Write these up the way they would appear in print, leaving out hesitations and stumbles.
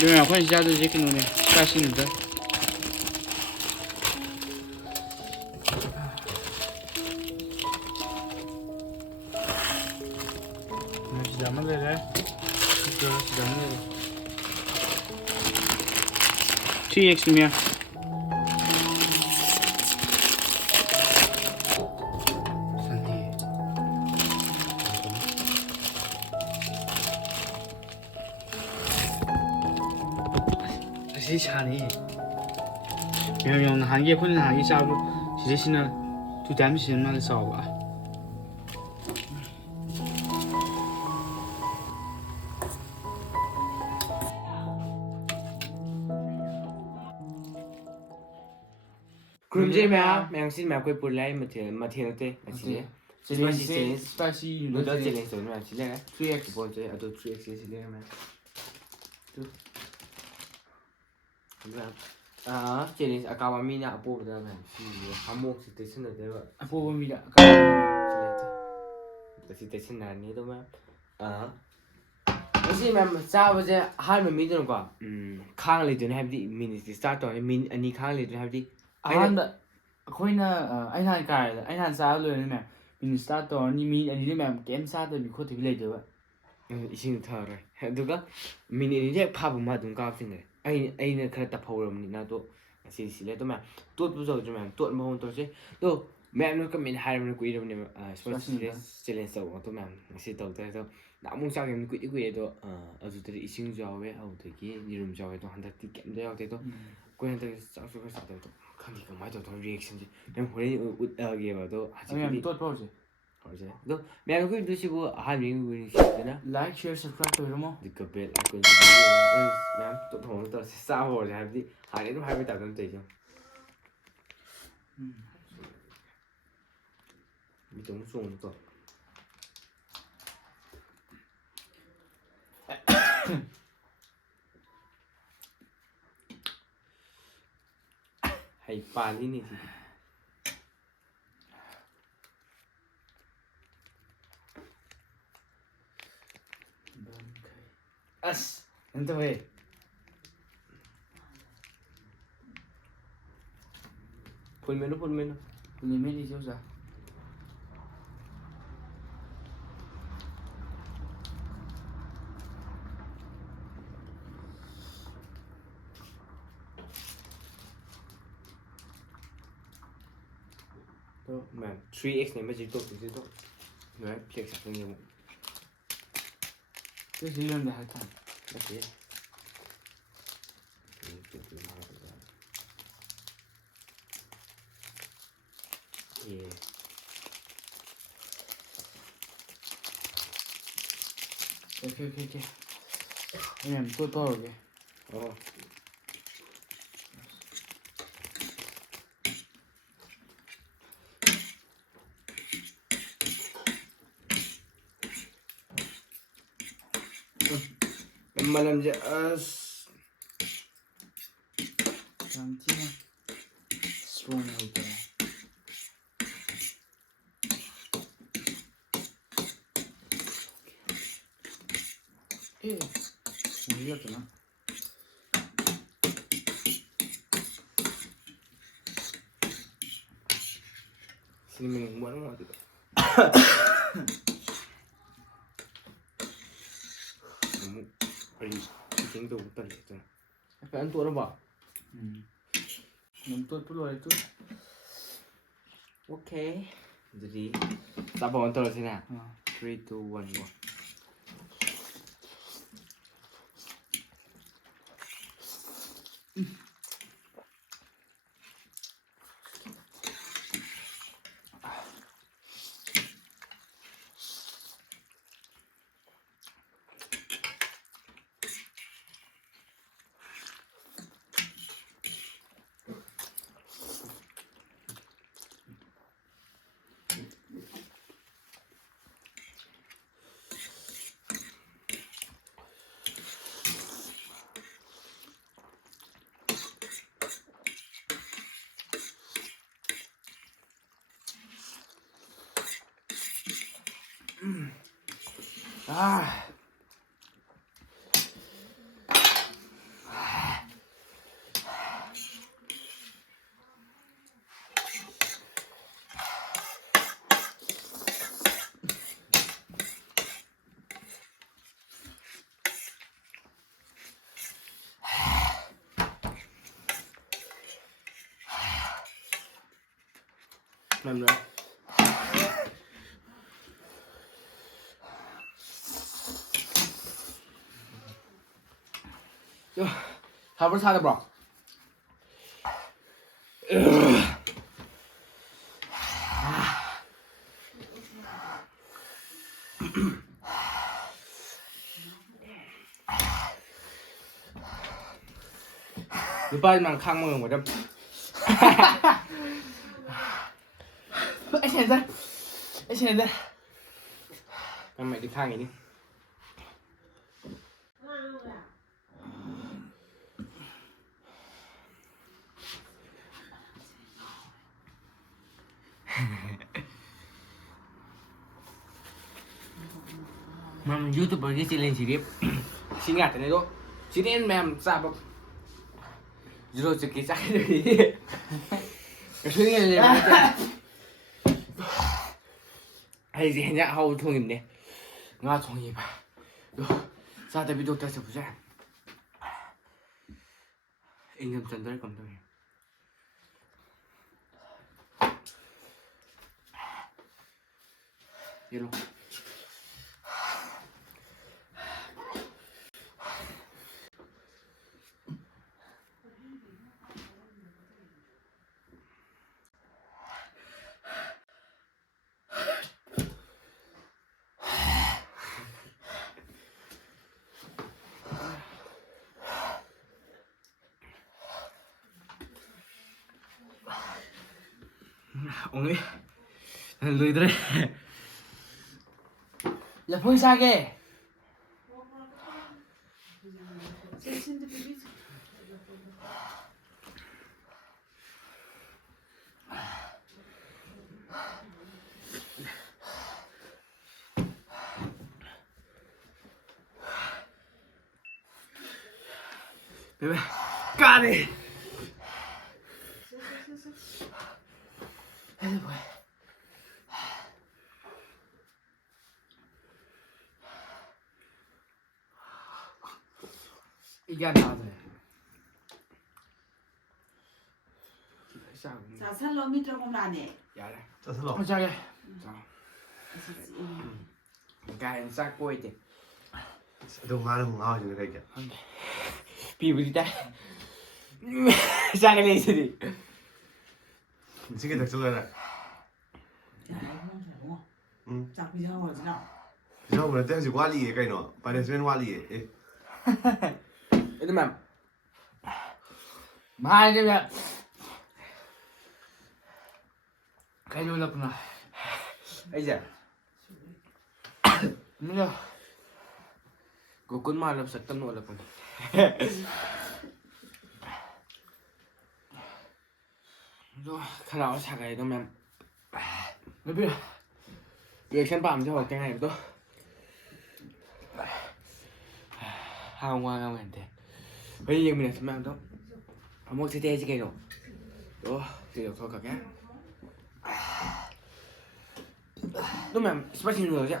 对啊，换下的这个弄的，啥新的？那是咱们的嘞，这个是咱们的。3x 里面。这差呢，没有用，行业可能行业少不，其实现在就咱们现在的少吧。Group J मैं xin मैं कोई पुरलाई मथे नते अच्छी challenge spicy noodle challenge तो मैं अच्छी लगा 3x बोल जे अतो 3x से ले मैं तो challenge akawa mi na apo da मैं si hamok si tesin da deba apo mi da si tesin na ni तो मैं ऐसे मैं चाव जे हाल में मीदन को खांग ले जन हैबदी मिनिट स्टार्ट तो मिन अनि खांग ले जन हैबदी ꯑꯍꯥꯟꯕ ꯑꯩꯈꯣꯏꯅ ꯑꯩ ꯅꯍꯥꯟ ꯀꯥꯏꯗ ꯑꯩ ꯅꯍꯥꯟ ꯆꯥꯕ ꯂꯣꯏꯔꯅꯤ ꯃꯌꯥꯝ ꯃꯤꯅꯤꯠ ꯁ꯭ꯇꯥꯔꯠ ꯇꯧꯔꯅꯤ ꯃꯤꯅꯤꯠ ꯑꯅꯤꯗ ꯃꯌꯥꯝ ꯀꯩꯝ ꯆꯥꯗꯕꯤ ꯈꯣꯠꯇꯕꯤ ꯂꯩꯗꯣꯏꯕ 이싱 타래 누가 미니 이제 파부마 좀 까fin데 아이는 그랬다 파우럼니나 또 시시래도 막 또 부서지면 또 먹은 또지 또 매는 그 미니 하려면 그 이름이 스포츠 챌린지 또 막, 시 또서 나무 싸게 꾸이꾸이도 어주들이 이싱 좌우에 아우들이 이름 좌우에도 한다 띠겜도 야고도 그한테 싸우고 있었다 또 칸디가 맞아 또 리액션지 내 호레 웃하게 봐도 아직 또 파우지 Hoje, então, minha coisa do tipo, a minha coisa, né? like share subscribe to irmão De cabelo, a coisa do né? Tô falando, tô se salvo, já vi, aí não vai me dar tanto tempo. Me dá sono, tô. Hay pali ni sih. أس أنت وين؟ Full menu. Limit đi chỗ ra. Đó, mà 3x này mới chỉ tốt thì tốt. Đấy, check sạc nhiều. Cái gì lên để hai thằng. That's it. Yeah. Okay. Em tôi to rồi kìa. Oh. Malam je Nanti strong out there. Lihat na. Sini minum buat apa tu? Kamu pergi kucing tu betul tu. Apa antuk apa? Nuntut dulu itu. Okay. Jadi, siapa antuk sini? 3, 2, 1, go. 慢慢。哟，还不是差的不？你把你们看过我这，哎现在，哎现在，咱们得看给你。Mam YouTube cái challenge chỉ điệp xin ngạt này đó chỉ đến mềm ra bọc rồi chỉ cái trái đi cái thứ này là hay gì nhá hầu thôi nhìn đi ngã thôi gì mà rồi ra tới video ta sẽ phụ ra anh em chân tới còn thôi đi luôn 오늘 너희들의 야 보이사게 베베 까네 해서 뭐해 이게 안 나와서 자, 살로 밑으로 공라네. 야래 자 슬러 호자게 자 가인 싹 보이지 တို့ငါလည်းငါ့ကိုယူလိုက်ကြ 비브리다 싹을 내시리 你这个得做的 자, 비상 오지 나. 然后我们等下瓦里给喏把那边瓦里诶 이러면 말하자면 가지고 올랐구나 이제 뭐야 그건 말로 썼던 올랐구나 rồi khả nào sạc này đâu mà nó biết việc xem bảm cho cái này tôi hao ngoan không hẳn thế bây giờ mình là xem bảm đó một cái tê cái rồi đó thì được thôi cả cái đúng mà bắt chim người chứ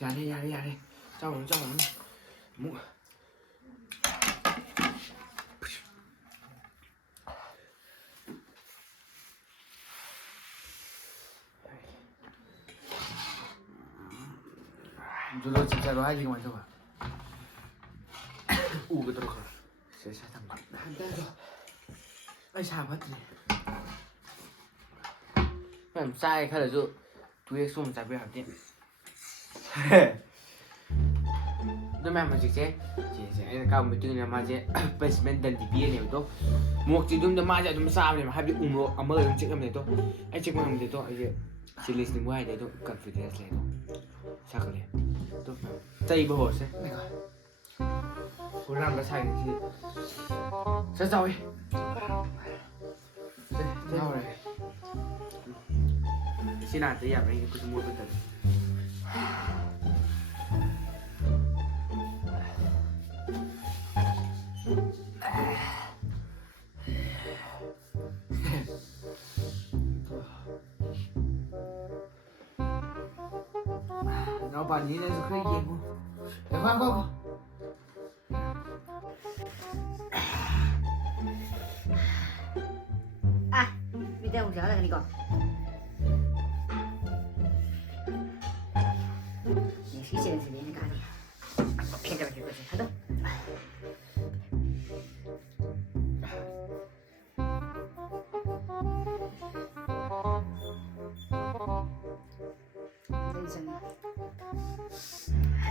ra đi cho nó muốn 저도 진짜로 할 얘기 많죠 봐. 오, 그 들어가. 세상 담가. 한 대도. ai sao hết gì. Làm sai khai là dụ. Tôi xung giải biểu tiên. Tôi mà chỉ chế. Chỉ anh cao một tiếng là mà chế basement đần thì bia nhiều tốt. Một chỉ đúng là mà chạy đúng sao này mà hai bị ủng hộ ở mơ đúng chữ em này tốt. Anh chưa làm gì tốt anh chỉ list những ngoài đấy tốt cần phải thế này tốt. Sao cái này? Tốt. Dây bờ hồ sẽ. Cô làm cái sai này thì sẽ sao ấy? Sao này? Xin nào tới giảm anh cứ mua bên tận. Nó bạn nhìn lên khơi gì không? Để khoan không? 이때 우리 하나 이거. 이 시시한 소리는 가네. 괜찮아 줄 거지. 하도.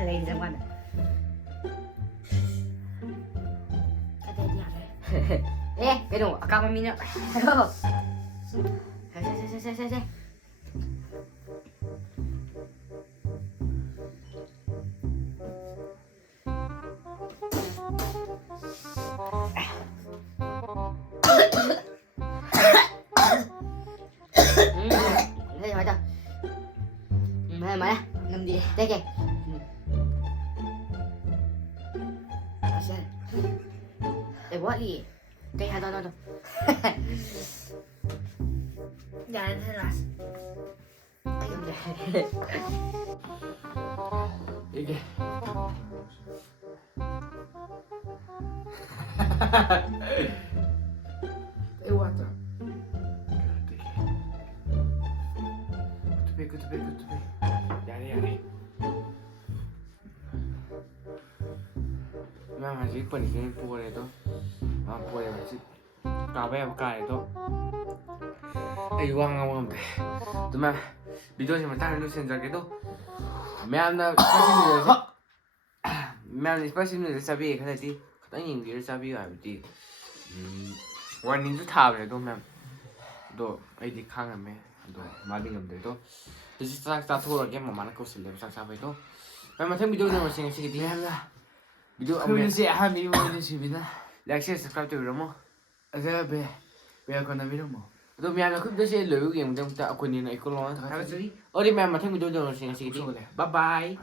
lên ra ngoài ê cái đồ cao mình nữa xe đây rồi đâu mà ngâm đi đây kìa what gì cây hai đâu dạ thế là cái gì vậy 이게 이거 왔다 그투배 야래 나 아직 뻔히는 보고래도 아 보고래 아직 가봐도 이 왕왕왕 정말 비디오지만 다른 루센저게도 매암나 스파시는 사비 가다디 가다 인기를 사비 가비 원인도 타브래도 또 아이디 강함에 또 마딩감들도 싹 토르게 뭐만 거슬려 싹싹해도 매만 비디오 좀 생각하시게 되나 비디오 그러면서 한 미리는 집이나 like share subscribe to Romo 아자 배 거나 미는 뭐 또 미안해 근데 제 레뷰 게임 좀 딱 권이나 이거 로 다같이 어디 매만 비디오 좀 생각하시게 돼 bye bye